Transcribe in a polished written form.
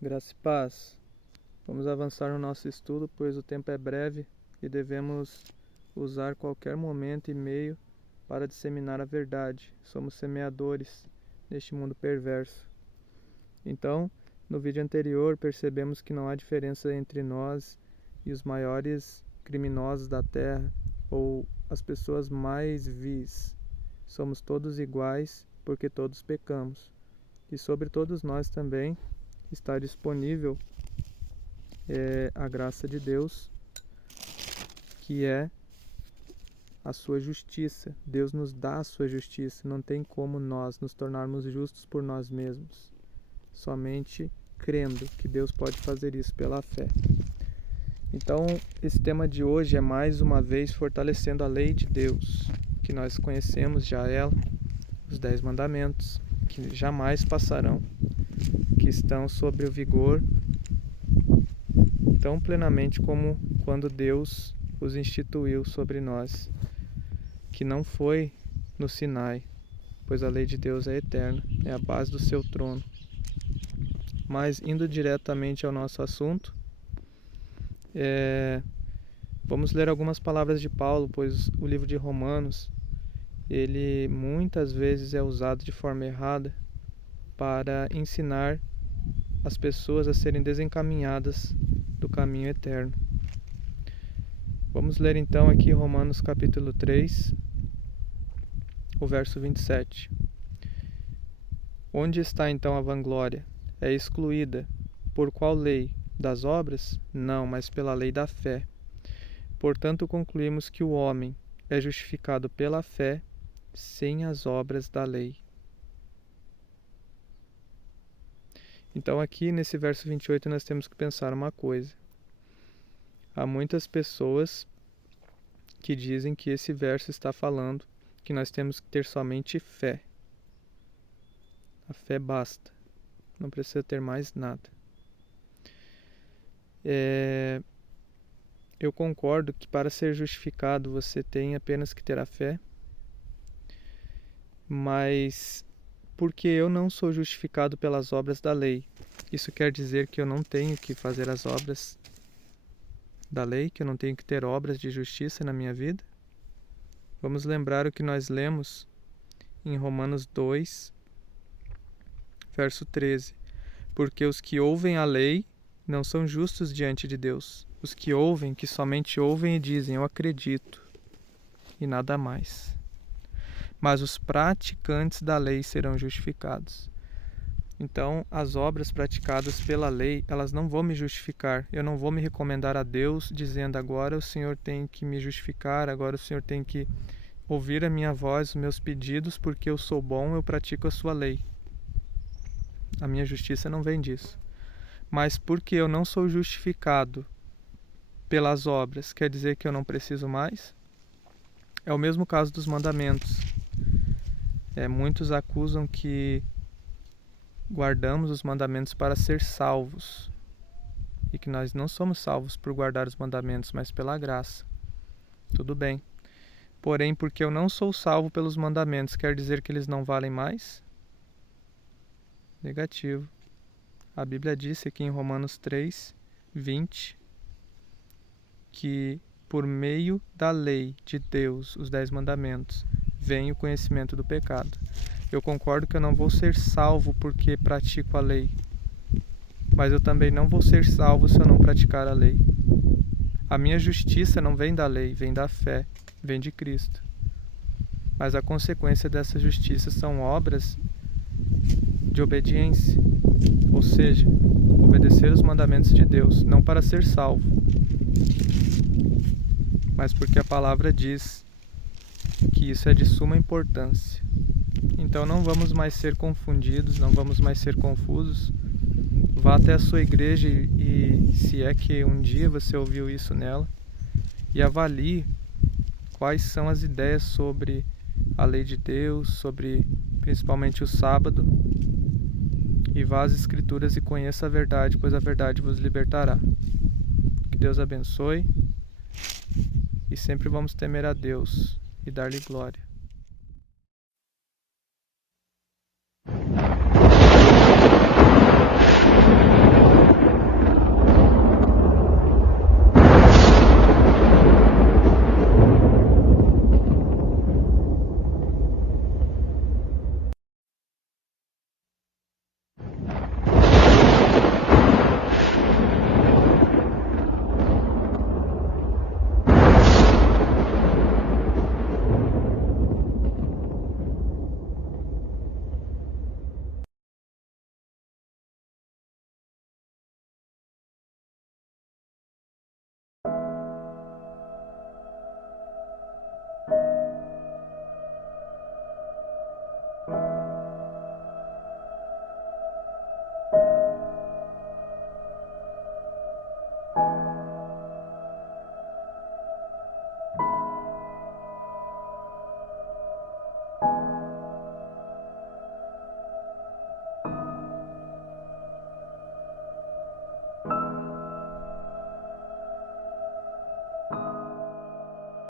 Graça e paz. Vamos avançar no nosso estudo, pois o tempo é breve e devemos usar qualquer momento e meio para disseminar a verdade. Somos semeadores neste mundo perverso. Então, no vídeo anterior, percebemos que não há diferença entre nós e os maiores criminosos da terra ou as pessoas mais vis. Somos todos iguais porque todos pecamos. E sobre todos nós também está disponível a graça de Deus, que é a sua justiça. Deus nos dá a sua justiça. Não tem como nós nos tornarmos justos por nós mesmos. Somente crendo que Deus pode fazer isso pela fé. Então, esse tema de hoje é mais uma vez fortalecendo a lei de Deus, que nós conhecemos já ela, os 10 mandamentos, que jamais passarão, que estão sobre o vigor tão plenamente como quando Deus os instituiu sobre nós, que não foi no Sinai, pois a lei de Deus é eterna, é a base do seu trono. Mas indo diretamente ao nosso assunto, vamos ler algumas palavras de Paulo, pois o livro de Romanos, ele muitas vezes é usado de forma errada para ensinar as pessoas a serem desencaminhadas do caminho eterno. Vamos ler então aqui Romanos capítulo 3, o verso 27. Onde está então a vanglória? É excluída. Por qual lei? Das obras? Não, mas pela lei da fé. Portanto, concluímos que o homem é justificado pela fé, sem as obras da lei. Então aqui nesse verso 28 nós temos que pensar uma coisa. Há muitas pessoas que dizem que esse verso está falando que nós temos que ter somente fé. A fé basta. Não precisa ter mais nada. Eu concordo que para ser justificado você tem apenas que ter a fé, mas porque eu não sou justificado pelas obras da lei, isso quer dizer que eu não tenho que fazer as obras da lei, que eu não tenho que ter obras de justiça na minha vida? Vamos lembrar o que nós lemos em Romanos 2, verso 13. Porque os que ouvem a lei não são justos diante de Deus. Os que ouvem, que somente ouvem e dizem, eu acredito, e nada mais. Mas os praticantes da lei serão justificados. Então, as obras praticadas pela lei, elas não vão me justificar. Eu não vou me recomendar a Deus dizendo, agora o Senhor tem que me justificar, agora o Senhor tem que ouvir a minha voz, os meus pedidos, porque eu sou bom, eu pratico a sua lei. A minha justiça não vem disso. Mas porque eu não sou justificado pelas obras, quer dizer que eu não preciso mais? É o mesmo caso dos mandamentos. Muitos acusam que guardamos os mandamentos para ser salvos, e que nós não somos salvos por guardar os mandamentos, mas pela graça. Tudo bem. Porém, porque eu não sou salvo pelos mandamentos, quer dizer que eles não valem mais? Negativo. A Bíblia disse aqui em Romanos 3, 20, que por meio da lei de Deus, os 10 mandamentos, vem o conhecimento do pecado. Eu concordo que eu não vou ser salvo porque pratico a lei, mas eu também não vou ser salvo se eu não praticar a lei. A minha justiça não vem da lei, vem da fé, vem de Cristo. Mas a consequência dessa justiça são obras de obediência, ou seja, obedecer os mandamentos de Deus, não para ser salvo, mas porque a palavra diz que isso é de suma importância. Então não vamos mais ser confundidos, não vamos mais ser confusos. Vá até a sua igreja e se é que um dia você ouviu isso nela, e avalie quais são as ideias sobre a lei de Deus, sobre principalmente o sábado, e vá às Escrituras e conheça a verdade, pois a verdade vos libertará. Que Deus abençoe, e sempre vamos temer a Deus e dar-lhe glória.